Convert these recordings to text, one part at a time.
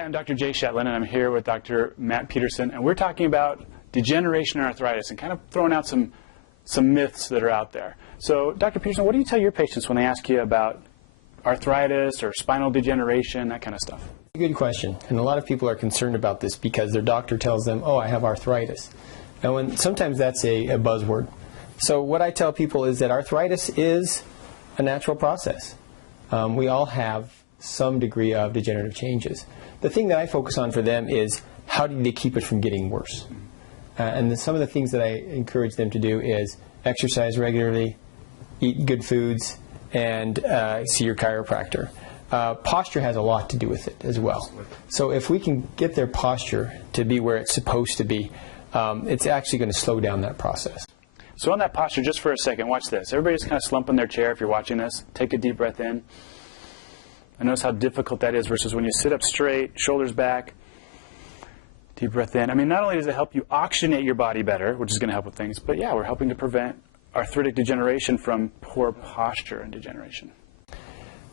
Hi, I'm Dr. Jay Shetlin, and I'm here with Dr. Matt Peterson, and we're talking about degeneration and arthritis and kind of throwing out some myths that are out there. So, Dr. Peterson, what do you tell your patients when they ask you about arthritis or spinal degeneration, that kind of stuff? Good question. And a lot of people are concerned about this because their doctor tells them, oh, I have arthritis. And sometimes that's a buzzword. So what I tell people is that arthritis is a natural process. We all have some degree of degenerative changes. The thing that I focus on for them is how do they keep it from getting worse? And some of the things that I encourage them to do is exercise regularly, eat good foods, and see your chiropractor. Posture has a lot to do with it as well. So if we can get their posture to be where it's supposed to be, it's actually going to slow down that process. So on that posture, just for a second, watch this. Everybody just kind of slump in their chair if you're watching this. Take a deep breath in. And notice how difficult that is versus when you sit up straight, shoulders back, deep breath in. I mean, not only does it help you oxygenate your body better, which is going to help with things, but yeah, we're helping to prevent arthritic degeneration from poor posture and degeneration.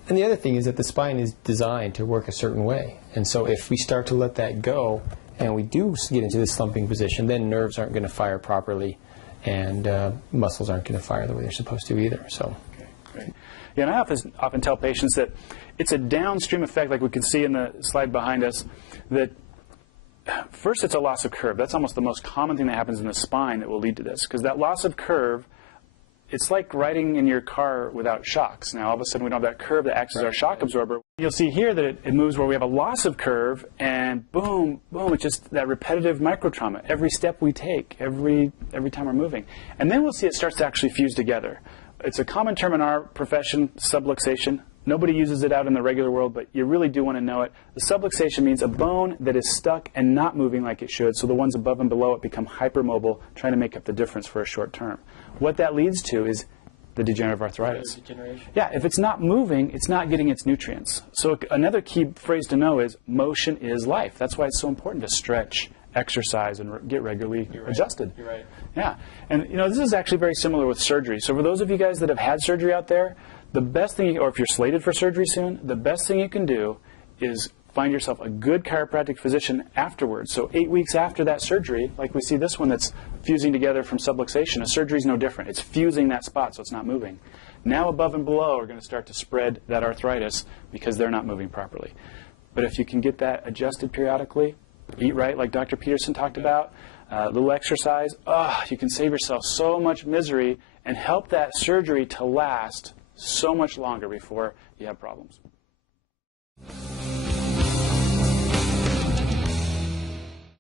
And the other thing is that the spine is designed to work a certain way. And so if we start to let that go and we do get into this slumping position, then nerves aren't going to fire properly and muscles aren't going to fire the way they're supposed to either. So. Okay, great. Yeah, and I often tell patients that it's a downstream effect, like we can see in the slide behind us, that first it's a loss of curve. That's almost the most common thing that happens in the spine that will lead to this, because that loss of curve, it's like riding in your car without shocks. Now, all of a sudden, we don't have that curve that acts as our shock absorber. You'll see here that it moves where we have a loss of curve, and boom, boom, it's just that repetitive microtrauma. Every step we take, every time we're moving. And then we'll see it starts to actually fuse together. It's a common term in our profession, subluxation. Nobody uses it out in the regular world, but you really do want to know it. The subluxation means a bone that is stuck and not moving like it should, so the ones above and below it become hypermobile, trying to make up the difference for a short term. What that leads to is the degenerative arthritis. Yeah, if it's not moving, it's not getting its nutrients. So another key phrase to know is motion is life. That's why it's so important to stretch, exercise, and get regularly adjusted. You're right. Yeah, and you know, this is actually very similar with surgery. So for those of you guys that have had surgery out there, the best thing, or if you're slated for surgery soon, the best thing you can do is find yourself a good chiropractic physician afterwards. So 8 weeks after that surgery, like we see this one that's fusing together from subluxation, a surgery is no different. It's fusing that spot so it's not moving. Now above and below are going to start to spread that arthritis because they're not moving properly. But if you can get that adjusted periodically, eat right like Dr. Peterson talked about, a little exercise, you can save yourself so much misery and help that surgery to last so much longer before you have problems.